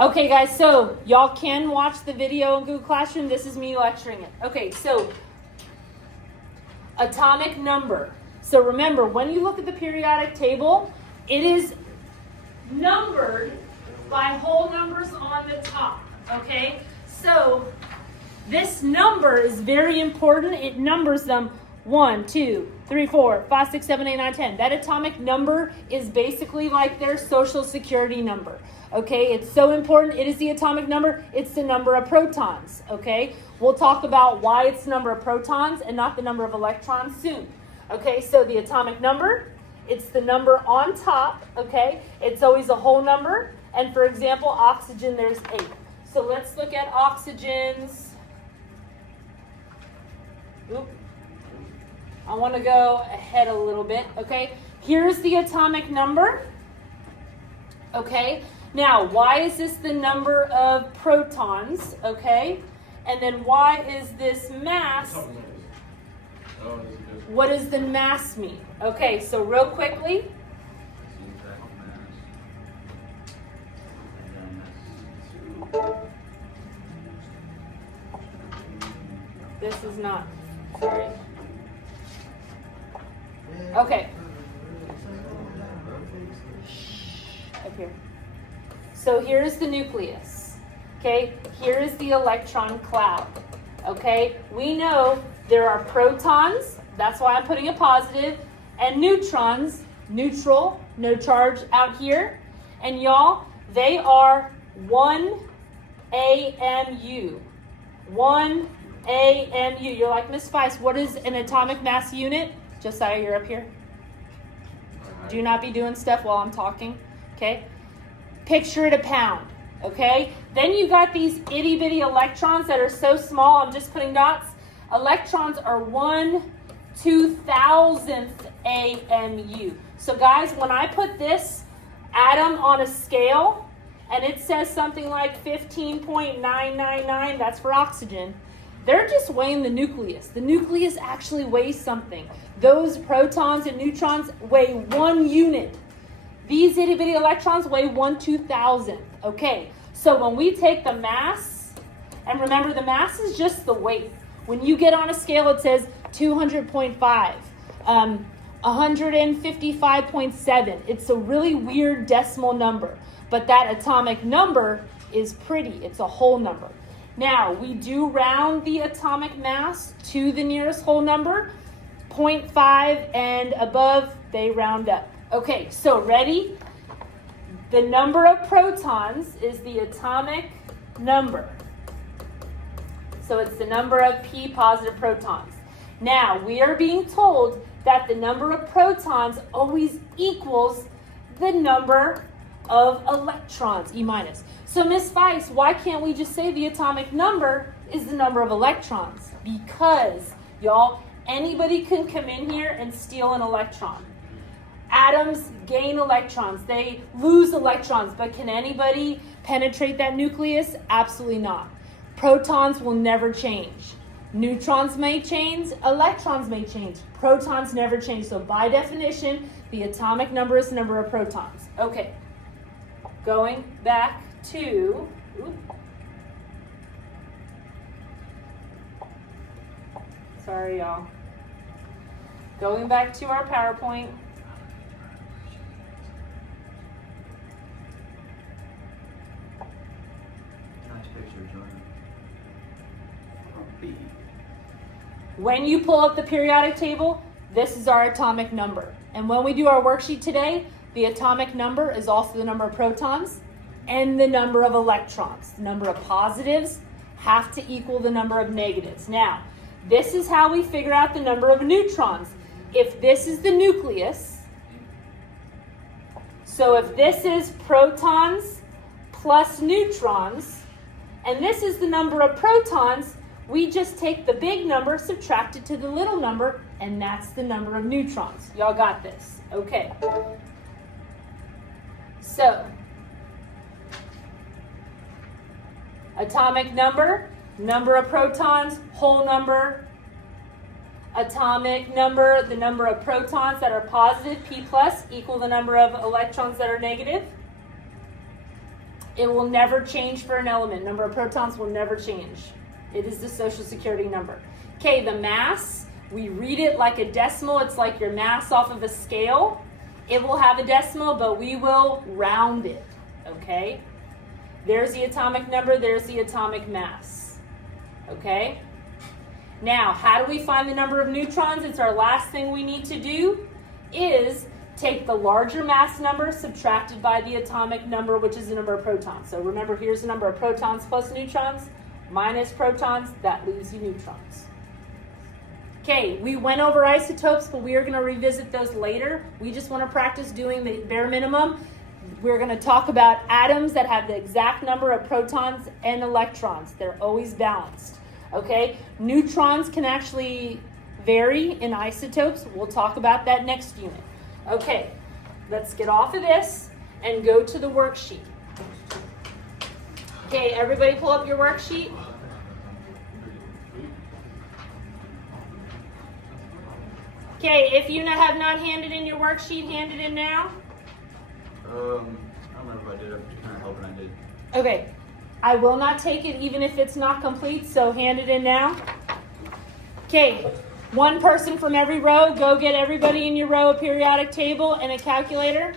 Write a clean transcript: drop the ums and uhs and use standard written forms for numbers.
Okay, guys, so y'all can watch the video in Google Classroom. This is me lecturing it. Okay, so atomic number. So remember, when you look at the periodic table, it is numbered by whole numbers on the top. Okay, so this number is very important. It numbers them 1, 2, 3, 4, 5, 6, 7, 8, 9, 10. That atomic number is basically like their social security number. Okay, it's so important. It is the atomic number. It's the number of protons. Okay, we'll talk about why it's the number of protons and not the number of electrons soon. Okay, so the atomic number, it's the number on top. Okay, it's always a whole number. And for example, oxygen, there's 8. So let's look at oxygens. Oop. I want to go ahead a little bit. Okay, here's the atomic number. Okay. Now, why is this the number of protons, okay? And then why is this mass? What does the mass mean? Okay, so real quickly. This is not, sorry. Okay. Up here. So here's the nucleus, okay? Here is the electron cloud, okay? We know there are protons, that's why I'm putting a positive, and neutrons, neutral, no charge out here. And y'all, they are 1 AMU. 1 AMU. You're like, Miss Feist, what is an atomic mass unit? Josiah, you're up here. Do not be doing stuff while I'm talking, okay? Picture it a pound, okay? Then you got these itty bitty electrons that are so small, I'm just putting dots. Electrons are 1/2000th AMU. So guys, when I put this atom on a scale and it says something like 15.999, that's for oxygen, they're just weighing the nucleus. The nucleus actually weighs something. Those protons and neutrons weigh 1 unit. These itty bitty electrons weigh 1/2000th. Okay, so when we take the mass, and remember the mass is just the weight. When you get on a scale, it says 200.5, 155.7. It's a really weird decimal number, but that atomic number is pretty. It's a whole number. Now, we do round the atomic mass to the nearest whole number. 0.5 and above, they round up. Okay, so ready? The number of protons is the atomic number. So it's the number of P positive protons. Now, we are being told that the number of protons always equals the number of electrons, E minus. So Miss Feist, why can't we just say the atomic number is the number of electrons? Because, y'all, anybody can come in here and steal an electron. Atoms gain electrons. They lose electrons, but can anybody penetrate that nucleus? Absolutely not. Protons will never change. Neutrons may change, electrons may change. Protons never change. So by definition, the atomic number is the number of protons. Okay, going back to, sorry y'all. Going back to our PowerPoint. When you pull up the periodic table, this is our atomic number. And when we do our worksheet today, the atomic number is also the number of protons and the number of electrons. The number of positives have to equal the number of negatives. Now, this is how we figure out the number of neutrons. If this is the nucleus, so if this is protons plus neutrons, and this is the number of protons, we just take the big number, subtract it to the little number, and that's the number of neutrons. Y'all got this? Okay. So, atomic number, number of protons, whole number. Atomic number, the number of protons that are positive, P plus, equal the number of electrons that are negative. It will never change for an element. Number of protons will never change. It is the Social Security number. Okay, the mass, we read it like a decimal. It's like your mass off of a scale. It will have a decimal, but we will round it, okay? There's the atomic number, there's the atomic mass, okay? Now, how do we find the number of neutrons? It's our last thing we need to do is take the larger mass number subtracted by the atomic number, which is the number of protons. So remember, here's the number of protons plus neutrons, minus protons, that leaves you neutrons. Okay, we went over isotopes, but we are going to revisit those later. We just want to practice doing the bare minimum. We're going to talk about atoms that have the exact number of protons and electrons. They're always balanced. Okay, neutrons can actually vary in isotopes. We'll talk about that next unit. Okay, let's get off of this and go to the worksheet. Okay, everybody pull up your worksheet. Okay, if you have not handed in your worksheet, hand it in now. I don't remember if I did. I'm just kind of hoping I did. Okay, I will not take it even if it's not complete, so hand it in now. Okay, one person from every row, go get everybody in your row a periodic table and a calculator.